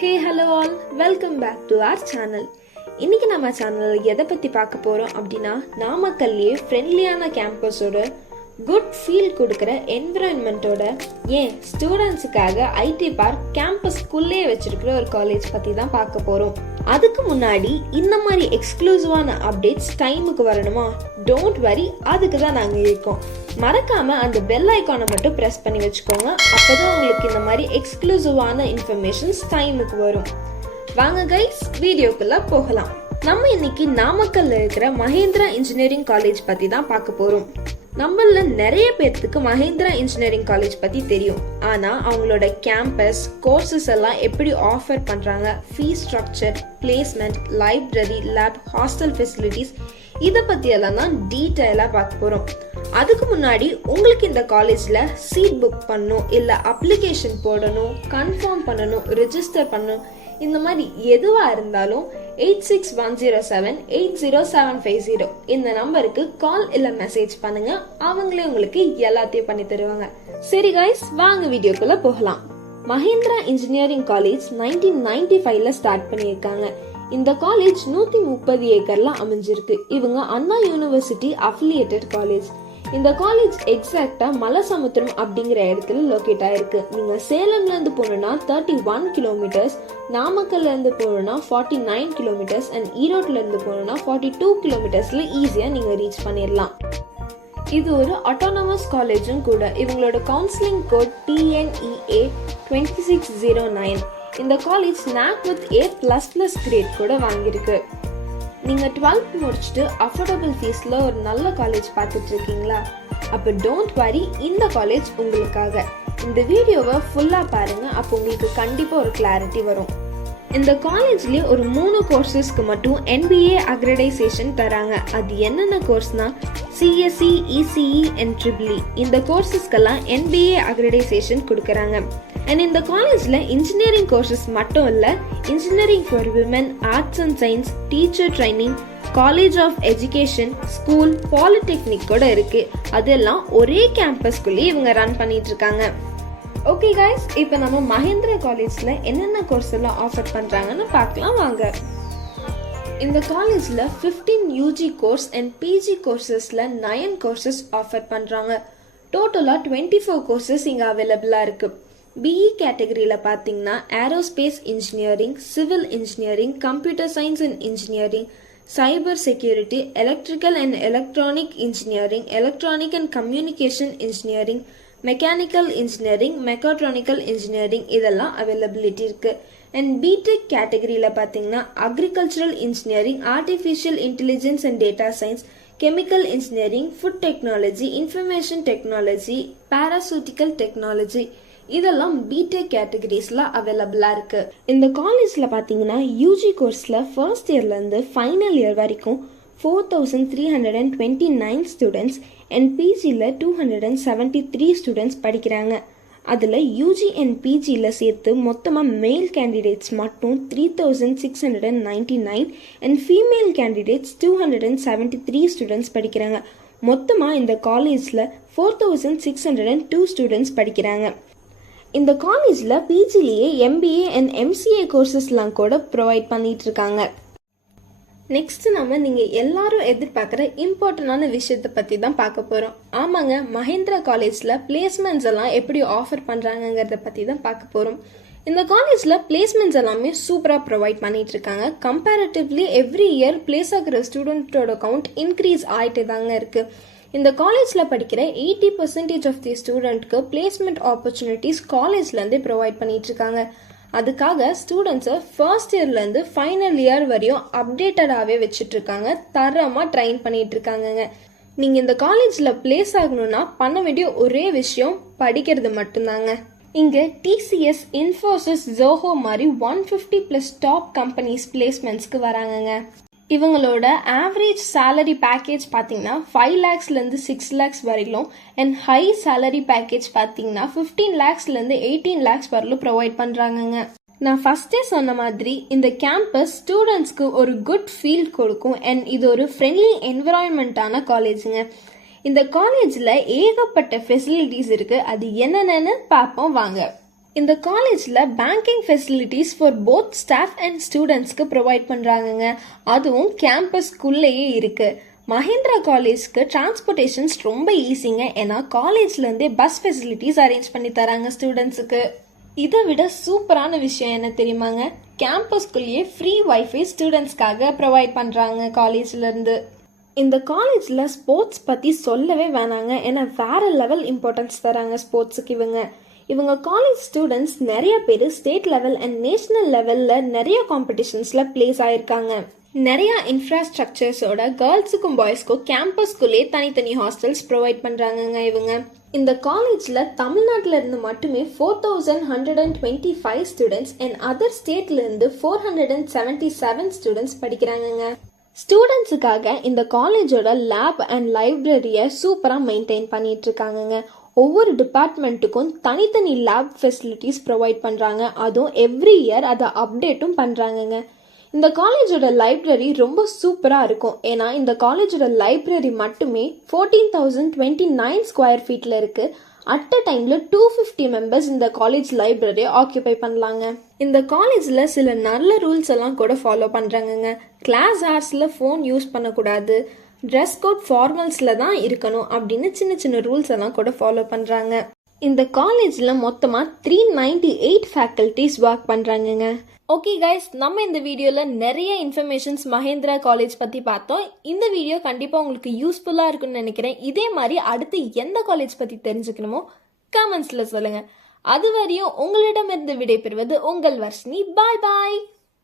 Hey hello all, welcome back to our channel. இன்னைக்கு நம்ம சேனலில் எதை பற்றி பார்க்க போகிறோம் அப்படின்னா, நாமக்கல்லையே ஃப்ரெண்ட்லியான கேம்பஸோட குட் ஃபீல் கொடுக்குற என்விரான்மெண்ட்டோட ஸ்டூடெண்ட்ஸுக்காக ஐடி பார்க் கேம்பஸ்குள்ளே வச்சிருக்கிற ஒரு காலேஜ் பற்றி தான் பார்க்க போகிறோம். அதுக்கு முன்னாடி இந்த மாதிரி எக்ஸ்க்ளூசிவான அப்டேட்ஸ் டைமுக்கு வரணுமா? டோன்ட் வரி, அதுக்கு தான் நாங்கள் இருக்கோம். மறக்காம அந்த பெல் ஐக்கானை மட்டும் ப்ரெஸ் பண்ணி வச்சுக்கோங்க. அப்போதான் உங்களுக்கு இந்த மாதிரி எக்ஸ்க்ளூசிவான இன்ஃபர்மேஷன்ஸ் டைமுக்கு வரும். வாங்க கைஸ், வீடியோக்குள்ள போகலாம். நம்ம இன்னைக்கு நாமக்கல்ல இருக்கிற மஹேந்திரா இன்ஜினியரிங் காலேஜ் பத்தி தான் பார்க்க போறோம். நம்மள நிறைய பேர்த்துக்கு மஹேந்திரா இன்ஜினியரிங் காலேஜ் பத்தி தெரியும். ஆனா அவங்களோட கேம்பஸ் கோர்சஸ் எல்லாம் எப்படி ஆஃபர் பண்றாங்க, fees structure, placement, library, lab, hostel facilities, இதை பத்தி எல்லாம் தான் டீட்டெயிலா பார்க்க போறோம். அதுக்கு முன்னாடி உங்களுக்கு இந்த காலேஜ்ல சீட் புக் பண்ணணும், இல்ல அப்ளிகேஷன் போடணும், கன்ஃபார்ம் பண்ணணும், ரெஜிஸ்டர் பண்ணணும், இந்த மாதிரி எதுவா இருந்தாலும் 8610780750 இந்த நம்பருக்கு கால் இல்ல மெசேஜ் பண்ணுங்க. அவங்களே உங்களுக்கு எல்லாத்தையும் பண்ணி தருவாங்க. சரி கைஸ், வாங்க வீடியோக்குள்ள போகலாம். மஹேந்திரா இன்ஜினியரிங் காலேஜ் 1995ல ஸ்டார்ட் பண்ணியிருக்காங்க. இந்த காலேஜ் 130 ஏக்கர்ல அமைஞ்சிருக்கு. இவங்க அண்ணா யூனிவர்சிட்டி அஃபிலியேட்டட் காலேஜ். இந்த காலேஜ் எக்ஸாக்டா மலசமுத்திரம் அப்படிங்கிற இடத்துல லொகேட் ஆயிருக்கு. நீங்க சேலம்ல இருந்து போகணும்னா 31 கிலோமீட்டர்ஸ், நாமக்கல்ல இருந்து போகணும்னா 49 கிலோமீட்டர்ஸ் அண்ட் ஈரோட்ல இருந்து போகணும்னா 42 கிலோமீட்டர்ஸ்ல ஈஸியா நீங்க ரீச் பண்ணிடலாம். இது ஒரு ஆட்டோனமஸ் காலேஜும் கூட. இவங்களோட கவுன்சிலிங் கோட் TNEA 2609. இந்த college NAC with A++ grade கூட வாங்கியிருக்கு. நீங்க 12th முடிச்சுட்டு அஃபோர்டபுள் ஃபீஸ்ல ஒரு நல்ல காலேஜ் பார்த்துட்டு இருக்கீங்களா? அப்ப டோன்ட் வரி, இந்த காலேஜ் உங்களுக்காக. இந்த வீடியோவை ஃபுல்லா பாருங்க, அப்போ உங்களுக்கு கண்டிப்பா ஒரு கிளாரிட்டி வரும். இந்த காலேஜ்லயே ஒரு 3 கோர்சஸ்க்கு மட்டும் NBA அக்ரெடைசேஷன் தராங்க. அது என்னென்ன கோர்ஸ்னா CSE, ECE and EEE. இந்த கோர்சஸ்க்கெல்லாம் NBA அக்ரெடைசேஷன் கொடுக்கறாங்க. அண்ட் இந்த காலேஜ்ல இன்ஜினியரிங் கோர்சஸ் மட்டும் இல்ல, engineering for women, arts and science, teacher training, college of education, school, polytechnic கூட இருக்கு. அதெல்லாம் ஒரே கேம்பஸ்குள்ளேயே இவங்க ரன் பண்ணிட்டு இருக்காங்க. ஓகே கைஸ், இப்போ நம்ம மஹேந்திரா காலேஜ்ல என்னென்ன கோர்ஸ் எல்லாம் ஆஃபர் பண்றாங்கன்னு பார்க்கலாம் வாங்க. இந்த காலேஜ்ல 15 UG course and PG கோர்சஸ்ல 9 courses offer பண்றாங்க. டோட்டலா 24 கோர்சஸ் இங்க அவைலபிளா இருக்கு. BE கேட்டகரியில பார்த்தீங்கன்னா aerospace engineering, civil engineering, computer science and engineering, cyber security, electrical and electronic engineering, electronic and communication engineering, mechanical engineering, mechatronical engineering, இதெல்லாம் அவைலபிலிட்டி இருக்கு. And B Tech கேட்டகரியில பார்த்தீங்கன்னா agricultural engineering, artificial intelligence and data science, chemical engineering, food technology, information technology, pharmaceutical technology, இதெல்லாம் B Tech கேட்டகரிஸ்ல அவைலபிளா இருக்கு. இந்த காலேஜ்ல பாத்தீங்கன்னா UG கோர்ஸ்ல ஃபர்ஸ்ட் இயர்ல இருந்து ஃபைனல் இயர் வரைக்கும் 4329 ஸ்டூடெண்ட்ஸ் அண்ட் PGல 273 ஸ்டூடெண்ட்ஸ் படிக்கிறாங்க. அதுல UG அண்ட் PGல சேர்த்து மொத்தமா மேல் கேண்டிடேட்ஸ் மட்டும் 3699 அண்ட் ஃபீமேல் கேண்டிடேட்ஸ் 273 ஸ்டூடெண்ட்ஸ் படிக்கிறாங்க. மொத்தமா இந்த காலேஜ்ல 4602 ஸ்டூடெண்ட்ஸ் படிக்கிறாங்க. இந்த காலேஜ்ல PGலயே MBA அண்ட் MCA கோர்சஸ்லாம் கூட ப்ரொவைட் பண்ணிட்டு இருக்காங்க. நெக்ஸ்ட் நம்ம நீங்க எல்லாரும் எதிர்பார்க்குற இம்பார்ட்டன்டான விஷயத்தை பத்தி தான் பார்க்க போறோம். ஆமாங்க, மஹேந்திரா காலேஜ்ல பிளேஸ்மெண்ட்ஸ் எல்லாம் எப்படி ஆஃபர் பண்றாங்கங்கிறத பத்தி தான் பார்க்க போறோம். இந்த காலேஜ்ல பிளேஸ்மெண்ட்ஸ் எல்லாமே சூப்பரா ப்ரொவைட் பண்ணிட்டு இருக்காங்க. கம்பேரிட்டிவ்லி எவ்ரி இயர் பிளேஸ் ஆகிற ஸ்டூடெண்டோட கவுண்ட் இன்க்ரீஸ் ஆயிட்டே தாங்க இருக்கு. இந்த காலேஜ்ல படிக்கிற 80% ஆஃப் தி ஸ்டூடெண்ட்க்கு பிளேஸ்மெண்ட் ஆப்பர்ச்சுனிட்டிஸ் காலேஜ்ல இருந்தே ப்ரொவைட் பண்ணிட்டு இருக்காங்க. அதுக்காக ஸ்டூடெண்ட்ஸை ஃபர்ஸ்ட் இயர்ல இருந்து ஃபைனல் இயர் வரையும் அப்டேட்டடாகவே வச்சுட்டு இருக்காங்க. தரமா ட்ரைன் பண்ணிட்டு இருக்காங்க. நீங்க இந்த காலேஜ்ல பிளேஸ் ஆகணும்னா பண்ண வேண்டிய ஒரே விஷயம் படிக்கிறது மட்டும்தாங்க. இங்க TCS, Infosys, Zoho மாதிரி 150+ டாப் கம்பெனிஸ் பிளேஸ்மெண்ட்ஸ்க்கு வராங்கங்க. இவங்களோட ஆவரேஜ் சேலரி பேக்கேஜ் பார்த்தீங்கன்னா 5 lakhsலேருந்து 6 lakhs வரையிலும் அண்ட் ஹை சேலரி பேக்கேஜ் பார்த்தீங்கன்னா 15 lakhsலேருந்து 18 lakhs வரையிலும் ப்ரொவைட் பண்ணுறாங்கங்க. நான் ஃபர்ஸ்டே சொன்ன மாதிரி இந்த கேம்பஸ் ஸ்டூடெண்ட்ஸ்க்கு ஒரு குட் ஃபீல் கொடுக்கும் அண்ட் இது ஒரு ஃப்ரெண்ட்லி என்விரான்மெண்ட்டான காலேஜுங்க. இந்த காலேஜில் ஏகப்பட்ட ஃபெசிலிட்டிஸ் இருக்குது. அது என்னென்னு பார்ப்போம் வாங்க. இந்த காலேஜில் banking facilities for both staff and ஸ்டூடெண்ட்ஸ்க்கு ப்ரொவைட் பண்ணுறாங்கங்க. அதுவும் கேம்பஸ்க்குள்ளேயே இருக்குது. மஹிந்திரா காலேஜ்க்கு டிரான்ஸ்போர்ட்டேஷன்ஸ் ரொம்ப ஈஸிங்க. ஏன்னா காலேஜ்லேருந்தே பஸ் ஃபெசிலிட்டிஸ் அரேஞ்ச் பண்ணி தராங்க ஸ்டூடெண்ட்ஸுக்கு. இதை விட சூப்பரான விஷயம் என்ன தெரியுமாங்க? கேம்பஸ்குள்ளேயே ஃப்ரீ வைஃபை ஸ்டூடெண்ட்ஸ்க்காக ப்ரொவைட் பண்ணுறாங்க காலேஜ்லேருந்து. இந்த காலேஜில் ஸ்போர்ட்ஸ் பற்றி சொல்லவே வேணாங்க. ஏன்னா வேறு லெவல் இம்பார்ட்டன்ஸ் தராங்க ஸ்போர்ட்ஸுக்கு இவங்க காலேஜ் ஸ்டூடெண்ட்ஸ் நிறைய பேர் ஸ்டேட் லெவல் அண்ட் நேஷ்னல் லெவலில் நிறைய காம்படிஷன்ஸில் பிளேஸ் ஆயிருக்காங்க. நிறைய இன்ஃப்ராஸ்ட்ரக்சர்ஸோட கேர்ள்ஸுக்கும் பாய்ஸ்க்கும் கேம்பஸ்குள்ளே தனித்தனி ஹாஸ்டல்ஸ் ப்ரொவைட் பண்ணுறாங்கங்க இந்த காலேஜில் தமிழ்நாட்டில் இருந்து மட்டுமே 4125 ஸ்டூடெண்ட்ஸ் அண்ட் அதர் ஸ்டேட்லேருந்து 477 ஸ்டூடெண்ட்ஸ் படிக்கிறாங்கங்க. ஸ்டூடெண்ட்ஸுக்காக இந்த காலேஜோட லேப் அண்ட் லைப்ரரியை சூப்பராக மெயின்டைன் பண்ணிட்டு இருக்காங்கங்க. ஒவ்வொரு டிபார்ட்மெண்ட்டுக்கும் தனித்தனி லேப் ஃபெசிலிட்டிஸ் ப்ரொவைட் பண்ணுறாங்க. அதுவும் எவ்ரி இயர் அதை அப்டேட்டும் பண்ணுறாங்கங்க. இந்த காலேஜோட லைப்ரரி ரொம்ப சூப்பராக இருக்கும். ஏன்னா இந்த காலேஜோட லைப்ரரி மட்டுமே 14,029 ஸ்கொயர் ஃபீட்டில் இருக்குது. அட் அ டைமில் 250 மெம்பர்ஸ் இந்த காலேஜ் லைப்ரரியை ஆக்கியபை பண்ணலாங்க. இந்த காலேஜில் சில நல்ல ரூல்ஸ் எல்லாம் கூட ஃபாலோ பண்ணுறாங்கங்க. கிளாஸ் ஹார்ஸில் ஃபோன் யூஸ் பண்ணக்கூடாது, ட்ரெஸ் கோட் ஃபார்மல்ஸில் தான் இருக்கணும் அப்படின்னு சின்ன சின்ன ரூல்ஸ் எல்லாம் கூட ஃபாலோ பண்ணுறாங்க. இந்த காலேஜில் மொத்தமாக 398 ஃபேக்கல்ட்டிஸ் ஒர்க் பண்ணுறாங்கங்க. ஓகே கைஸ், நம்ம இந்த வீடியோவில் நிறைய இன்ஃபர்மேஷன்ஸ் மஹேந்திரா காலேஜ் பற்றி பார்த்தோம். இந்த வீடியோ கண்டிப்பாக உங்களுக்கு யூஸ்ஃபுல்லாக இருக்குன்னு நினைக்கிறேன். இதே மாதிரி அடுத்து எந்த காலேஜ் பற்றி தெரிஞ்சுக்கணுமோ கமெண்ட்ஸில் சொல்லுங்கள். அது வரையும் உங்களிடமிருந்து விடைபெறுவது உங்கள் வர்ஷினி. பாய் பாய்.